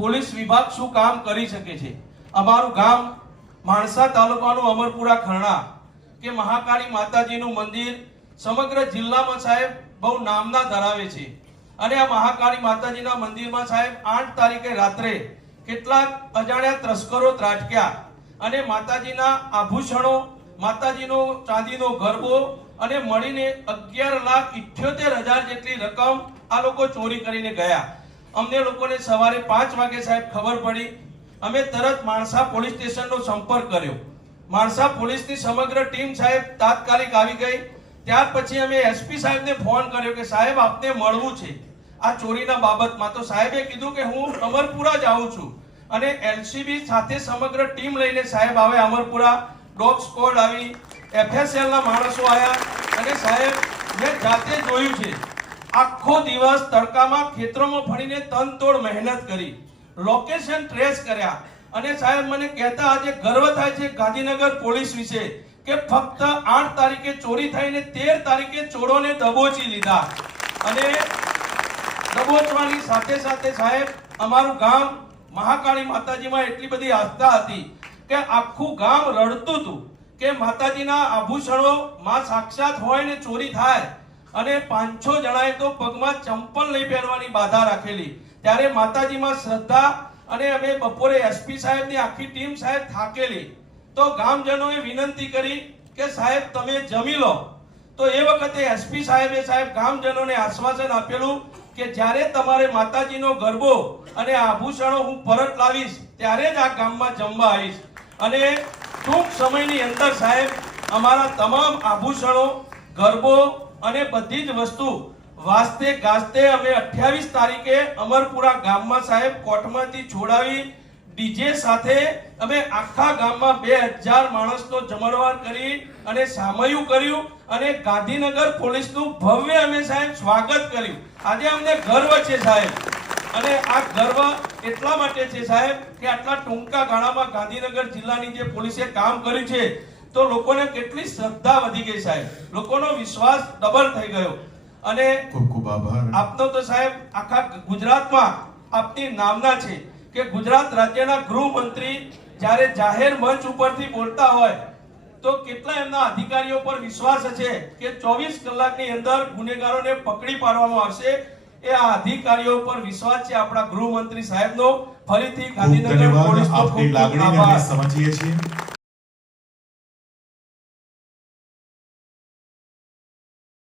Police વિભાગ શું કામ કરી શકે છે? અમારું ગામ માણસા તાલુકાનું અમરપુરા ખરણા કે મહાકાળી માતાજીનું મંદિર સમગ્ર જિલ્લામાં સાહેબ બહુ નામના ધરાવે છે. અને આ મહાકાળી માતાજીના મંદિરમાં સાહેબ આઠ તારીખે રાત્રે કેટલાક અજાણ્યા તસ્કરો ત્રાટક્યા અને માતાજીના આભૂષણો, માતાજીનો ચાંદીનો ગરબો અને મળીને અગિયાર લાખ ઇઠ્યોતેર હજાર જેટલી રકમ આ લોકો ચોરી કરીને ગયા. અમને લોકોને સવારે પાંચ વાગે સાહેબ ખબર પડી. અમે તરત માણસા પોલીસ સ્ટેશનનો સંપર્ક કર્યો. માણસા પોલીસની સમગ્ર ટીમ સાહેબ તાત્કાલિક આવી ગઈ. ત્યાર પછી અમે એસપી સાહેબને ફોન કર્યો કે સાહેબ, આપને મળવું છે. આ ચોરીના બાબતમાં તો સાહેબે કીધું કે હું અમરપુરા જ આવું છું. અને એલસીબી સાથે સમગ્ર ટીમ લઈને સાહેબ આવે અમરપુરા. ડોગ સ્કોડ આવી, એફએસએલના માણસો આવ્યા. અને સાહેબ, મેં જાતે જોયું છે આખો દિવસ તડકામાં ખેતરોમાં ફરીને તનતોડ મહેનત કરી. લોકેશન ટ્રેસ કર્યા. અને સાહેબ મને કહેતા આજે ગર્વ થાય છે ગાંધીનગર પોલીસ વિશે કે ફક્ત આઠ તારીખે ચોરી થઈને તેર તારીખે ચોરોને દબોચી લીધા. અને દબોચવાની સાથે સાથે સાહેબ અમારું ગામ મહાકાળી માતાજીમાં એટલી બધી આસ્થા હતી કે આખું ગામ રડતું હતું કે માતાજીના આભૂષણો માં સાક્ષાત હોય ને ચોરી થાય. અને પાંચ છ જણાએ તો પગમાં ચંપલ નહીં પહેરવાની બાધા રાખેલી. ત્યારે માતાજીમાં શ્રદ્ધા અને અમે બપોરે એસપી સાહેબની આખી ટીમ સાહેબ થાકેલી. તો ગામજનોએ વિનંતી કરી કે સાહેબ, તમે જમી લો. તો એ વખતે એસપી સાહેબે સાહેબ ગામજનોને આશ્વાસન આપેલું કે જ્યારે તમારે માતાજીનો ગરબો અને આભૂષણો હું પરત લાવીશ, ત્યારે જ આ ગામમાં જમવા આવીશ. અને ટૂંક સમયની અંદર સાહેબ, અમારા તમામ આભૂષણો, ગરબો અને બધી જ વસ્તુ વાસ્તે ગાસ્તે અમે અઠ્યાવીસ તારીખે અમરપુરા ગામમાં સાહેબ કોર્ટમાંથી છોડાવી ડીજે સાથે અમે આખા ગામમાં બે હજાર માણસનો જમણવાર કરી અને સામયું કર્યું અને ગાંધીનગર પોલીસનું ભવ્ય અમે સાહેબ સ્વાગત કર્યું. આજે અમને ગર્વ છે સાહેબ. અને આ ગર્વ એટલા માટે છે સાહેબ કે આટલા ટૂંકા ગાળામાં ગાંધીનગર જિલ્લાની જે પોલીસે કામ કર્યું છે તો લોકોને કેટલી શ્રદ્ધા વધી ગઈ સાહેબ. લોકોનો વિશ્વાસ ડબલ થઈ ગયો. અને ખૂબ ખૂબ આભાર. આપનો તો સાહેબ આખા ગુજરાતમાં આપની નામના છે કે ગુજરાત રાજ્યના ગૃહમંત્રી જ્યારે જાહેર મંચ ઉપરથી બોલતા હોય તો કેટલા એમના અધિકારીઓ પર વિશ્વાસ છે કે ચોવીસ કલાકની અંદર ગુનેગારોને પકડી પાડવામાં આવશે? એ આ અધિકારીઓ પર વિશ્વાસ છે આપણા ગૃહમંત્રી સાહેબનો. ફરીથી ગાંધીનગર પોલીસ આપની લાગણીને સમજીએ છીએ.